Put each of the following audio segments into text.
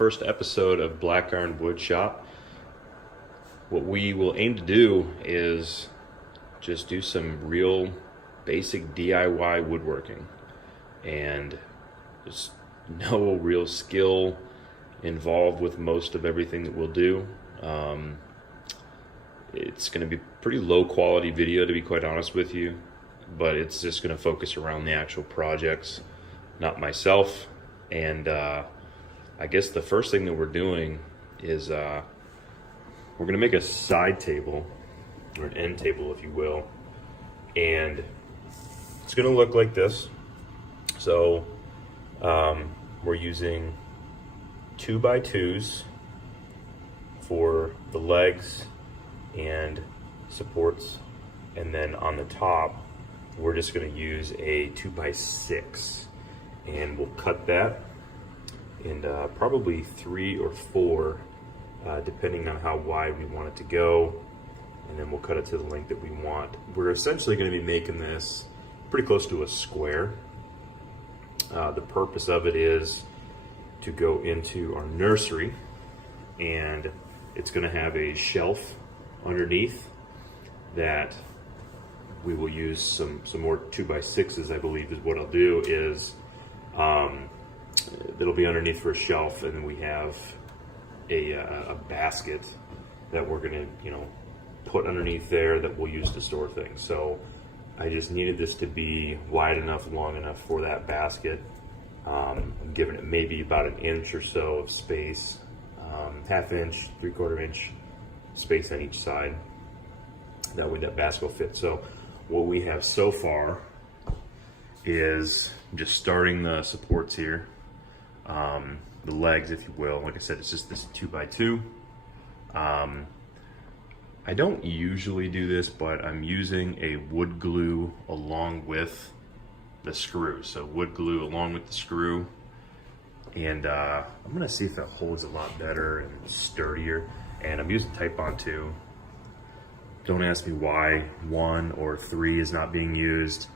first episode of Black Iron Woodshop. What we will aim to do is just do some real basic DIY woodworking, and there's no real skill involved with most of everything that we'll do. It's going to be pretty low quality video, to be quite honest with you, but it's just going to focus around the actual projects, not myself. And I guess the first thing that we're doing is we're going to make a side table, or an end table if you will, and it's going to look like this. So we're using 2x2s for the legs and supports, and then on the top we're just going to use a 2x6, and we'll cut that in probably 3 or 4 depending on how wide we want it to go, and then we'll cut it to the length that we want. We're essentially going to be making this pretty close to a square. The purpose of it is to go into our nursery, and it's going to have a shelf underneath that we will use some more 2x6s, I believe is what I'll do, is that'll be underneath for a shelf, and then we have a basket that we're going to put underneath there that we'll use to store things. So I just needed this to be wide enough, long enough for that basket. I'm giving it maybe about 1 inch or so of space, 1/2 inch, 3/4 inch space on each side. That way that basket will fit. So what we have so far is just starting the supports here, the legs if you will. Like I said, it's just this 2x2. I don't usually do this, but I'm using a wood glue along with the screw. So wood glue along with the screw, and I'm gonna see if it holds a lot better and sturdier. And I'm using Titebond 2. Don't ask me why 1 or 3 is not being used.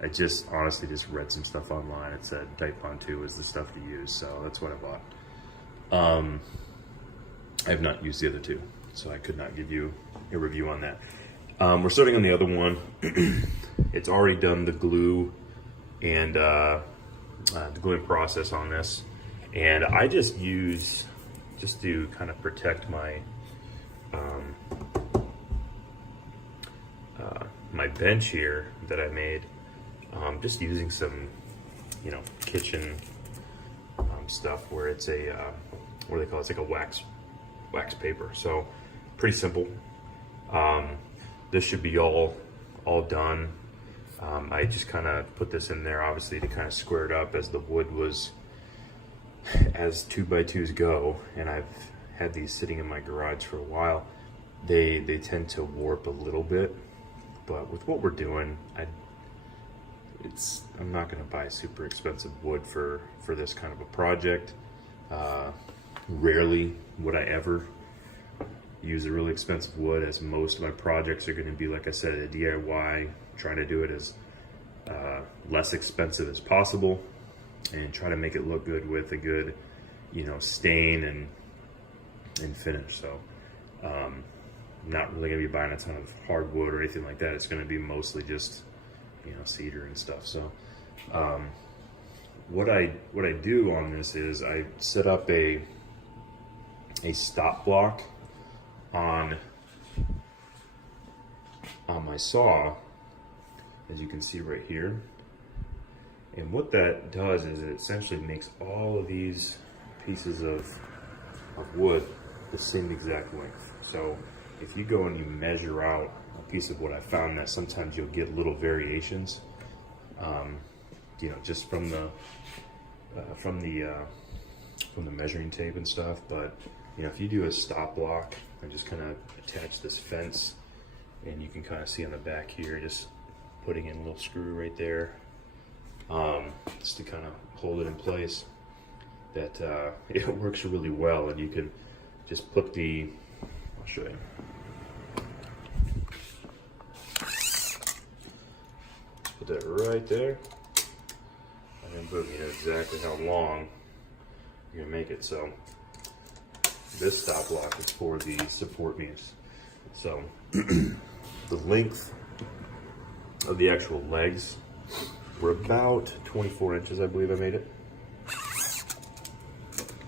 I just honestly just read some stuff online. It said Titebond 2 is the stuff to use, so that's what I bought. I have not used the other 2, so I could not give you a review on that. We're starting on the other one. It's already done the glue and the gluing process on this, and I just use, just to kind of protect my my bench here that I made, just using some kitchen stuff where it's a what do they call it? It's like a wax paper. So pretty simple. This should be all done. I just kind of put this in there obviously to kind of square it up, as the wood was, as 2x2s go, and I've had these sitting in my garage for a while. They tend to warp a little bit, but with what we're doing, I'm not going to buy super expensive wood for this kind of a project. Rarely would I ever use a really expensive wood, as most of my projects are going to be, like I said, a DIY, trying to do it as less expensive as possible and try to make it look good with a good stain and finish. So I'm not really going to be buying a ton of hardwood or anything like that. It's going to be mostly just cedar and stuff. So what I do on this is I set up a stop block on my saw, as you can see right here. And what that does is it essentially makes all of these pieces of wood the same exact length. So if you go and you measure out a piece of wood, I found that sometimes you'll get little variations, just from the measuring tape and stuff. But if you do a stop block and just kind of attach this fence, and you can kind of see on the back here, just putting in a little screw right there, just to kind of hold it in place, that it works really well. And you can just put I'll show you. Put that right there, and then boom, you know exactly how long you're gonna make it. So this stop block is for the support beams. So the length of the actual legs were about 24 inches, I believe I made it.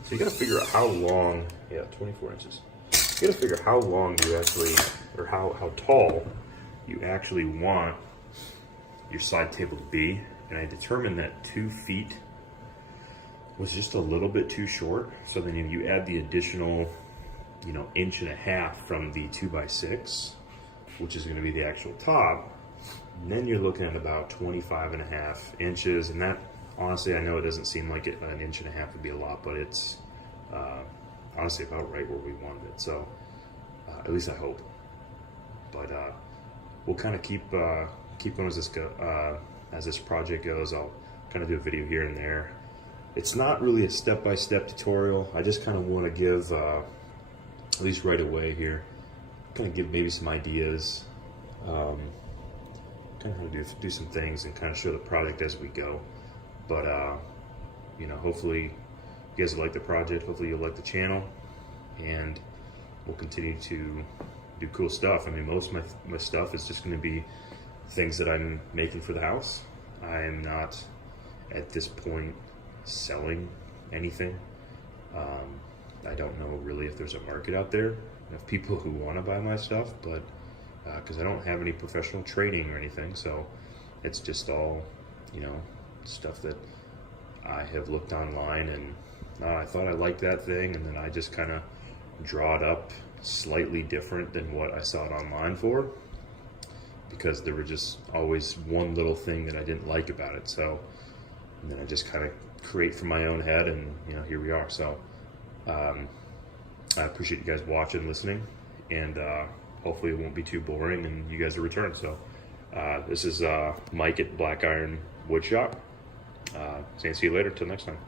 So you gotta figure out how long, yeah, 24 inches. You gotta figure how long you actually, or how tall you actually want your side table to be. And I determined that 2 feet was just a little bit too short. So then you add the additional, 1.5 inches from the 2x6, which is gonna be the actual top. And then you're looking at about 25.5 inches. And that, honestly, I know it doesn't seem like it, 1.5 inches would be a lot, but it's honestly about right where we wanted it. So at least I hope. But we'll kind of keep going as this project goes. I'll kind of do a video here and there. It's not really a step-by-step tutorial. I just kind of want to give, at least right away here, kind of give maybe some ideas, kind of do some things and kind of show the project as we go. But hopefully you guys will like the project. Hopefully you'll like the channel, and we'll continue to do cool stuff. I mean, most of my stuff is just going to be things that I'm making for the house. I am not at this point selling anything. I don't know really if there's a market out there of people who want to buy my stuff, but because I don't have any professional training or anything, so it's just all stuff that I have looked online, and I thought I liked that thing, and then I just kind of draw it up slightly different than what I saw it online for, because there were just always one little thing that I didn't like about it. So and then I just kind of create from my own head, and here we are. So I appreciate you guys watching, listening, and hopefully it won't be too boring and you guys will return. So this is Mike at Black Iron Woodshop. See you later. Till next time.